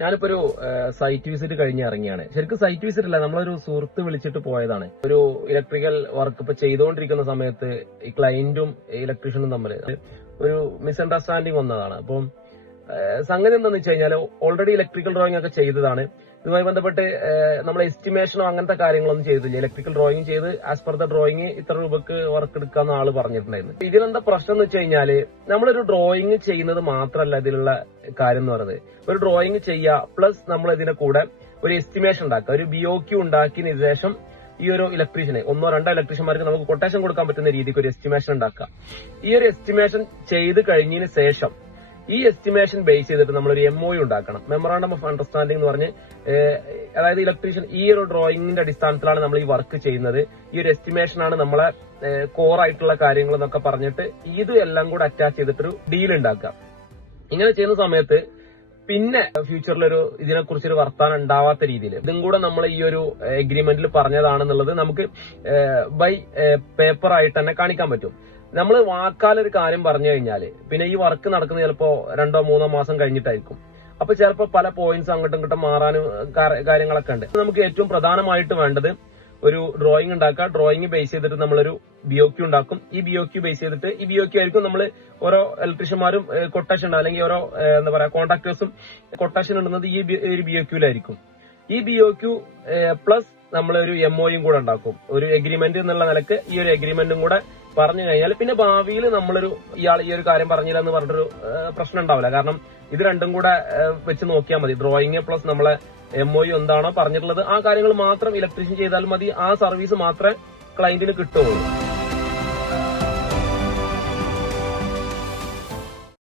ഞാനിപ്പോ ഒരു site visit കഴിഞ്ഞ് ഇറങ്ങിയാണ്. ശരിക്കും സൈറ്റ് വിസിറ്റ് അല്ല, നമ്മളൊരു സുഹൃത്ത് വിളിച്ചിട്ട് പോയതാണ്. ഒരു ഇലക്ട്രിക്കൽ വർക്ക് ഇപ്പൊ ചെയ്തുകൊണ്ടിരിക്കുന്ന സമയത്ത് ഈ ക്ലയന്റും ഇലക്ട്രീഷ്യനും തമ്മിൽ ഒരു മിസ്അണ്ടർസ്റ്റാൻഡിങ് വന്നതാണ്. അപ്പം സംഗതി എന്താണെന്ന് വെച്ച് കഴിഞ്ഞാൽ ഓൾറെഡി ഇലക്ട്രിക്കൽ ഡ്രോയിങ് ഒക്കെ ചെയ്തതാണ്. ഇതുമായി ബന്ധപ്പെട്ട് നമ്മൾ എസ്റ്റിമേഷനോ അങ്ങനത്തെ കാര്യങ്ങളൊന്നും ചെയ്തില്ല. ഇലക്ട്രിക്കൽ ഡ്രോയിങ് ചെയ്ത് ആസ് പെർ ദ ഡ്രോയിങ് ഇത്ര രൂപക്ക് വർക്ക് എടുക്കാന്ന് ആള് പറഞ്ഞിട്ടുണ്ടായിരുന്നു. ഇതിലെന്താ പ്രശ്നം എന്ന് വെച്ച് കഴിഞ്ഞാല് നമ്മളൊരു ഡ്രോയിങ് ചെയ്യുന്നത് മാത്രമല്ല ഇതിലുള്ള കാര്യം എന്ന് പറയുന്നത്. ഒരു ഡ്രോയിങ് ചെയ്യുക പ്ലസ് നമ്മൾ ഇതിന്റെ കൂടെ ഒരു എസ്റ്റിമേഷൻ ഉണ്ടാക്കുക, ഒരു BOQ ഉണ്ടാക്കിയതിനു ശേഷം ഈ ഒരു ഇലക്ട്രീഷ്യന് ഒന്നോ രണ്ടോ ഇലക്ട്രീഷ്യന്മാർക്ക് നമുക്ക് കൊട്ടേഷൻ കൊടുക്കാൻ പറ്റുന്ന രീതിക്ക് ഒരു എസ്റ്റിമേഷൻ ഉണ്ടാക്കുക. ഈ ഒരു എസ്റ്റിമേഷൻ ചെയ്ത് കഴിഞ്ഞതിന് ശേഷം ഈ എസ്റ്റിമേഷൻ ബേസ് ചെയ്തിട്ട് നമ്മളൊരു MOU ഉണ്ടാക്കണം, മെമ്മറാണ്ടം ഓഫ് അണ്ടർസ്റ്റാൻഡിംഗ് എന്ന് പറഞ്ഞ്. അതായത് ഇലക്ട്രീഷ്യൻ ഈ ഒരു ഡ്രോയിങ്ങിന്റെ അടിസ്ഥാനത്തിലാണ് നമ്മൾ ഈ വർക്ക് ചെയ്യുന്നത്, ഈ ഒരു എസ്റ്റിമേഷൻ ആണ് നമ്മളെ കോർ ആയിട്ടുള്ള കാര്യങ്ങൾ എന്നൊക്കെ പറഞ്ഞിട്ട് ഇത് എല്ലാം കൂടെ അറ്റാച്ച് ചെയ്തിട്ടൊരു ഡീൽ ഉണ്ടാക്കുക. ഇങ്ങനെ ചെയ്യുന്ന സമയത്ത് പിന്നെ ഫ്യൂച്ചറിലൊരു ഇതിനെക്കുറിച്ചൊരു വർത്താനം ഉണ്ടാവാത്ത രീതിയിൽ ഇതും കൂടെ നമ്മൾ ഈ ഒരു എഗ്രിമെന്റിൽ പറഞ്ഞതാണെന്നുള്ളത് നമുക്ക് ബൈ പേപ്പർ ആയിട്ട് തന്നെ കാണിക്കാൻ പറ്റും. നമ്മൾ വാക്കാലൊരു കാര്യം പറഞ്ഞു കഴിഞ്ഞാല് പിന്നെ ഈ വർക്ക് നടക്കുന്നത് ചിലപ്പോ 2-3 മാസം കഴിഞ്ഞിട്ടായിരിക്കും. അപ്പൊ ചിലപ്പോ പല പോയിന്റ്സ് അങ്ങോട്ടും ഇങ്ങോട്ടും മാറാനും കാര്യങ്ങളൊക്കെ ഉണ്ട്. നമുക്ക് ഏറ്റവും പ്രധാനമായിട്ട് വേണ്ടത് ഒരു ഡ്രോയിങ് ഉണ്ടാക്കുക. ഡ്രോയിങ് ബേസ് ചെയ്തിട്ട് നമ്മളൊരു BOQ ഉണ്ടാക്കും. ഈ BOQ ബേസ് ചെയ്തിട്ട് ഈ BOQ ആയിരിക്കും നമ്മൾ ഓരോ ഇലക്ട്രീഷ്യന്മാരും കൊട്ടേഷൻ ഉണ്ട്, അല്ലെങ്കിൽ ഓരോ എന്താ പറയാ കോൺട്രാക്ടേഴ്സും കൊട്ടേഷൻ ഇടുന്നത് ഈ ഒരു BOQ-ലായിരിക്കും. ഈ BOQ പ്ലസ് നമ്മളൊരു MOU കൂടെ ഉണ്ടാക്കും, ഒരു എഗ്രിമെന്റ് എന്നുള്ള നിലക്ക്. ഈ ഒരു എഗ്രിമെന്റും കൂടെ പറഞ്ഞു കഴിഞ്ഞാൽ പിന്നെ ഭാവിയിൽ നമ്മളൊരു ഇയാൾ ഈ ഒരു കാര്യം പറഞ്ഞില്ല എന്ന് പറഞ്ഞിട്ടൊരു പ്രശ്നം ഉണ്ടാവില്ല. കാരണം ഇത് രണ്ടും കൂടെ വെച്ച് നോക്കിയാൽ മതി. ഡ്രോയിങ് പ്ലസ് നമ്മളെ MOU എന്താണോ പറഞ്ഞിട്ടുള്ളത് ആ കാര്യങ്ങൾ മാത്രം ഇലക്ട്രീഷ്യൻ ചെയ്താൽ മതി. ആ സർവീസ് മാത്രമേ ക്ലയന്റിന് കിട്ടുള്ളൂ.